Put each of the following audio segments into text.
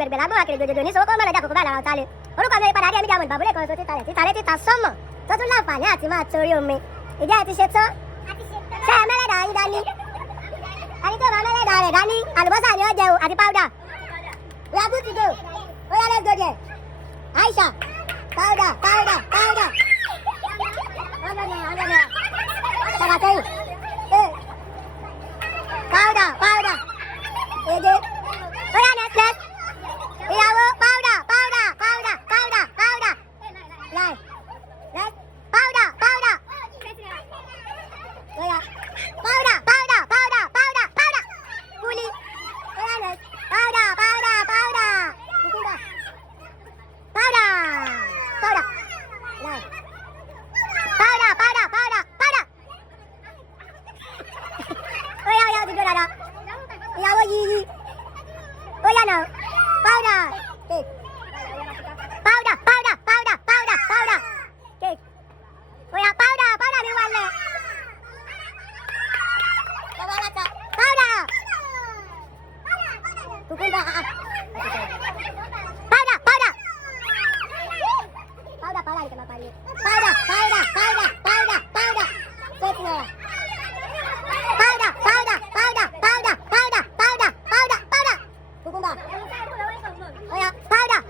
berbelamu akhirnya jodoh ini soko malah jago kebala tali. Orúkọ mi padà dé ẹni jáwọn ìbàbúrẹ́ kan tó títa rẹ̀ títa sọ́mọ̀ tó tún láǹfààní àti máa torí omi. Ìjẹ́ ẹ ti ṣe tán? Ṣé ẹ mẹ́lẹ́dà yín dání? Ẹni tó bá mẹ́lẹ́dà rẹ̀ dání, àlùbọ́sà ni ó jẹ o àti powder. We are good to go. Ó yá let's go there. Aisha, powder. Padà sẹ́yìn. Powder. Èdè. Ó yá next. Ìyàwó powder. Line. Next. Powder. Ó yá. Powder. Kuli. Ó yá next. Powder. Kukunda. Powder. Line. Powder. Ó yá ti gbé dada. Ìyàwó yìí. Ó yá náà. Powder. Cake. Powder. Cake. Ó yá powder mi wà lẹ̀. Powder. Kukunda. Powder. Powder ni kena pali. Powder. Cake ni. Powder. Kukunda. Oh ya, powder.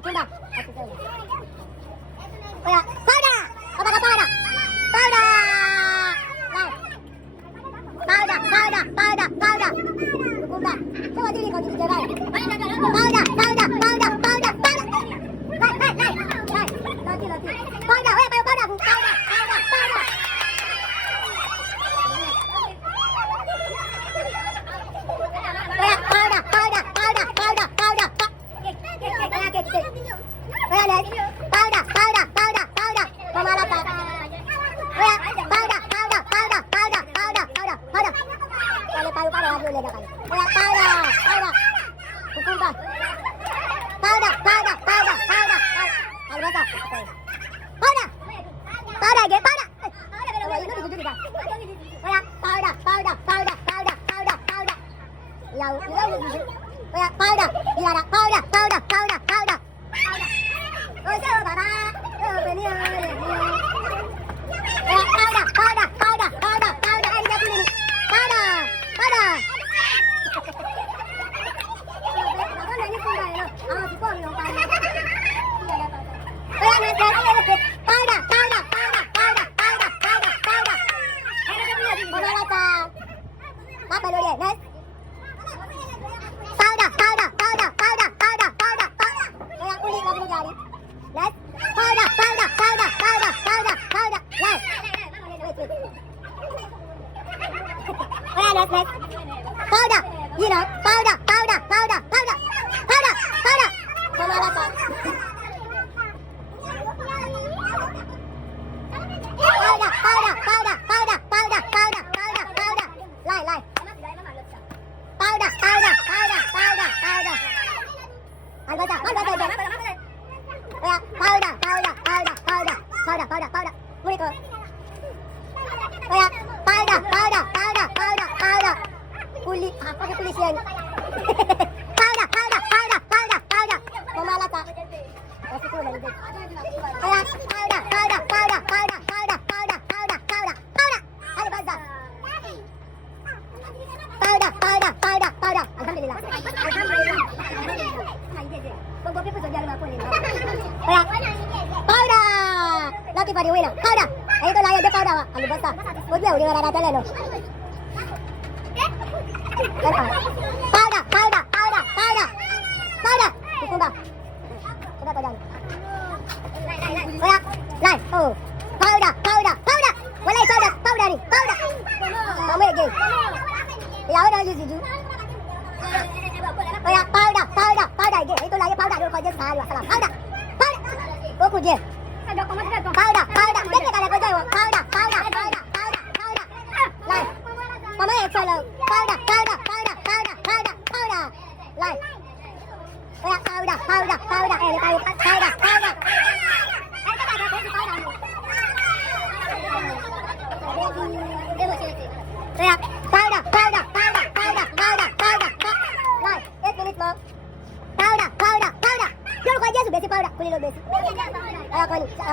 cucumber. Oya, powder. Apakah powder? Powder. Live. Powder. Cucumber. Coba diri kau jadi jalan. Powder. Live.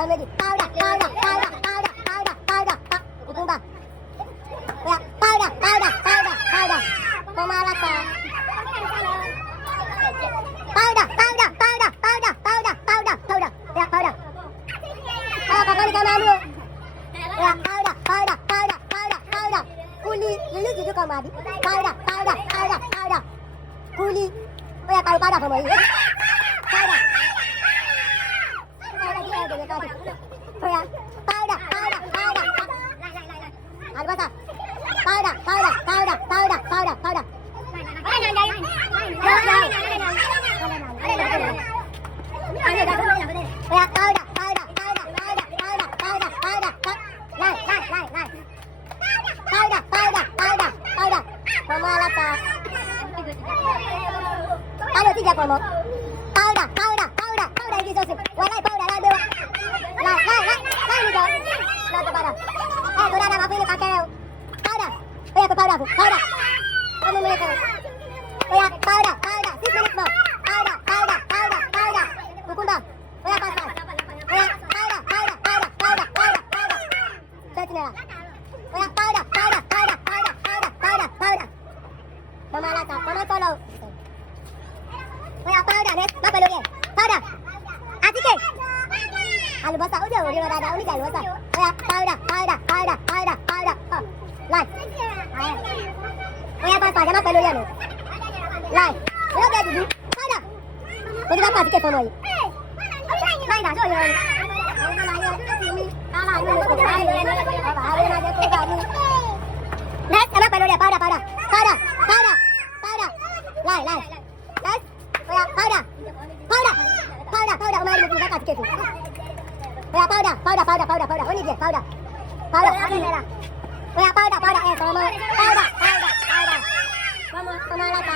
Lati. Powder. Oya, powder. Powder. àlùbọ́sà ó jẹ́ òríran dáadáa oníjà àlùbọ́sà oya powder powder powder powder powder láì oya pásítọ̀ àjẹmọ́ pẹ̀lú orí ẹ̀mọ́ láì olóògbé dùdú powder mo ti bá pàtí kẹfọ́ ọmọ yìí láì dà sóòyọ rẹ̀ next ẹ má pẹ̀lú orí ẹ̀ powder powder powder powder powder láì láì next oya powder powder powder powder ọmọ ẹni mo ti bá pàtí kẹfọ́ oya powder powder powder powder powder ó ní díẹ̀ powder powder oya powder powder ẹ̀ sọ̀rọ̀ mọ́ powder powder powder ọmọ aláta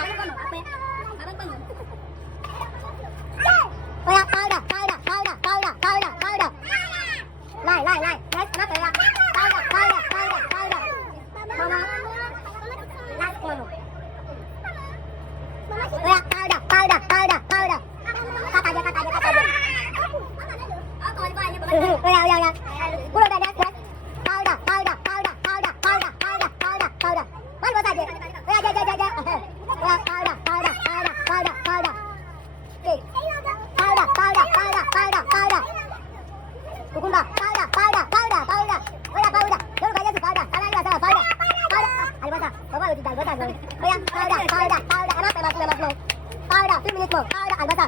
oya powder powder powder powder powder powder láì láì láì next ẹ má pẹ̀lú powder powder powder powder mama last one oya powder powder powder powder kátàjẹ kátàjẹ kátàjẹ oya oya oya kúrò bẹ́ẹ̀ next next powder powder powder powder powder powder powder powder wọ́n lọ sàjẹ oya jẹ jẹ jẹ jẹ oya powder powder powder powder powder powder powder powder powder powder cucumber powder powder powder powder oya powder lórúkọ Jésù powder aláyé àtàwọn powder powder àlùbọ́sà bàbá yóò ti dà àlùbọ́sà gan oya powder powder powder ẹ má pẹ́ máa fún ẹ máa fún ọ powder 2 minutes more powder àlùbọ́sà